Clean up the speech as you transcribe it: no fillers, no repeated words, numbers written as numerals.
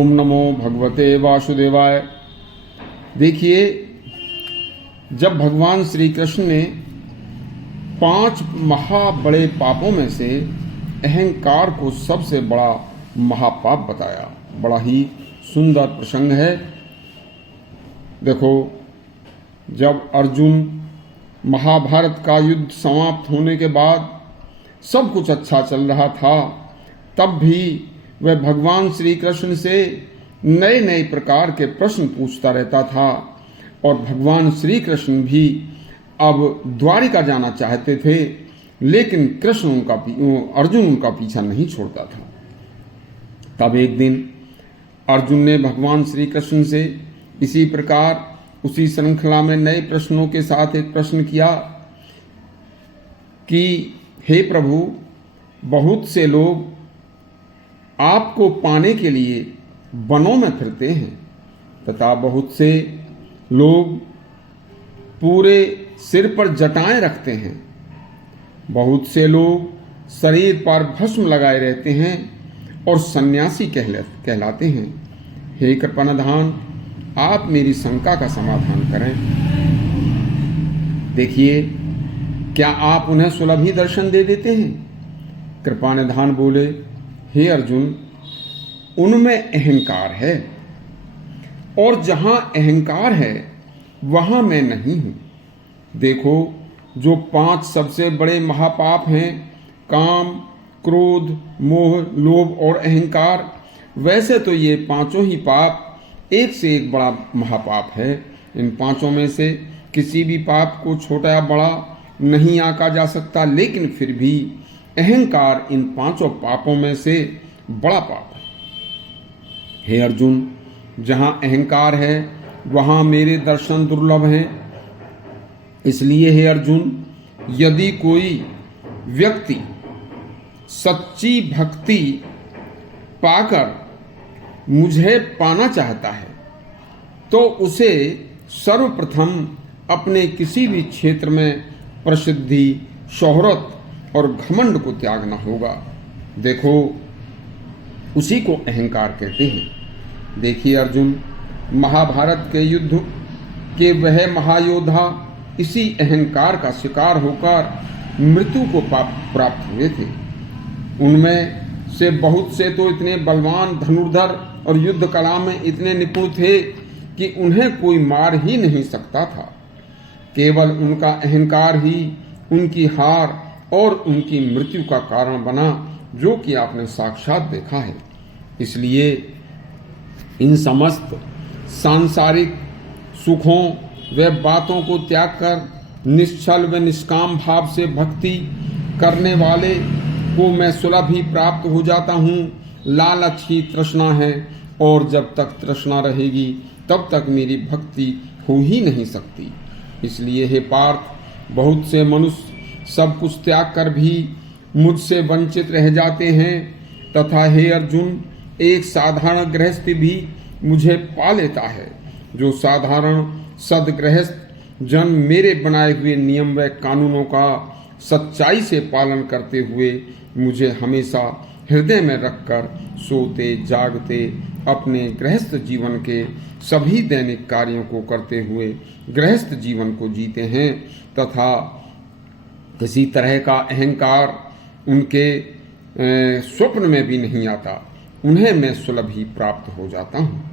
ओम नमो भगवते वासुदेवाय। देखिए, जब भगवान श्री कृष्ण ने 5 बड़े पापों में से अहंकार को सबसे बड़ा महापाप बताया, बड़ा ही सुंदर प्रसंग है। देखो, जब अर्जुन महाभारत का युद्ध समाप्त होने के बाद सब कुछ अच्छा चल रहा था, तब भी वह भगवान श्री कृष्ण से नए नए प्रकार के प्रश्न पूछता रहता था और भगवान श्री कृष्ण भी अब द्वारिका जाना चाहते थे, लेकिन अर्जुन उनका पीछा नहीं छोड़ता था। तब एक दिन अर्जुन ने भगवान श्री कृष्ण से इसी प्रकार उसी श्रृंखला में नए प्रश्नों के साथ एक प्रश्न किया कि हे प्रभु, बहुत से लोग आपको पाने के लिए वनों में फिरते हैं तथा बहुत से लोग पूरे सिर पर जटाएं रखते हैं, बहुत से लोग शरीर पर भस्म लगाए रहते हैं और सन्यासी कहलाते हैं। हे कृपानिधान, आप मेरी शंका का समाधान करें। देखिए, क्या आप उन्हें सुलभ ही दर्शन दे देते हैं? कृपानिधान बोले, हे अर्जुन, उनमें अहंकार है और जहां अहंकार है वहां मैं नहीं हूं। देखो, जो 5 सबसे बड़े महापाप हैं, काम, क्रोध, मोह, लोभ और अहंकार, वैसे तो ये 5 ही पाप एक से एक बड़ा महापाप है। इन 5 में से किसी भी पाप को छोटा या बड़ा नहीं आंका जा सकता, लेकिन फिर भी अहंकार इन 5 पापों में से बड़ा पाप है। हे अर्जुन, जहां अहंकार है वहां मेरे दर्शन दुर्लभ हैं। इसलिए हे अर्जुन, यदि कोई व्यक्ति सच्ची भक्ति पाकर मुझे पाना चाहता है तो उसे सर्वप्रथम अपने किसी भी क्षेत्र में प्रसिद्धि, शोहरत और घमंड को त्यागना होगा। देखो, उसी को अहंकार कहते हैं। देखिए अर्जुन, महाभारत के युद्ध के वह महायोद्धा इसी अहंकार का शिकार होकर मृत्यु को प्राप्त हुए थे। उनमें से बहुत से तो इतने बलवान, धनुर्धर और युद्ध कला में इतने निपुण थे कि उन्हें कोई मार ही नहीं सकता था। केवल उनका अहंकार ही उनकी हार और उनकी मृत्यु का कारण बना, जो कि आपने साक्षात देखा है। इसलिए इन समस्त सांसारिक सुखों व बातों को त्याग कर निश्चल व निष्काम भाव से भक्ति करने वाले को मैं सुलभ ही प्राप्त हो जाता हूँ। लालच ही तृष्णा है और जब तक तृष्णा रहेगी तब तक मेरी भक्ति हो ही नहीं सकती। इसलिए हे पार्थ, बहुत से मनुष्य सब कुछ त्याग कर भी मुझसे वंचित रह जाते हैं, तथा हे अर्जुन, एक साधारण गृहस्थ भी मुझे पा लेता है। जो साधारण सदगृहस्थ जन मेरे बनाए हुए नियम व कानूनों का सच्चाई से पालन करते हुए मुझे हमेशा हृदय में रखकर सोते जागते अपने गृहस्थ जीवन के सभी दैनिक कार्यों को करते हुए गृहस्थ जीवन को जीते हैं, तथा किसी तरह का अहंकार उनके स्वप्न में भी नहीं आता, उन्हें मैं सुलभ ही प्राप्त हो जाता हूँ।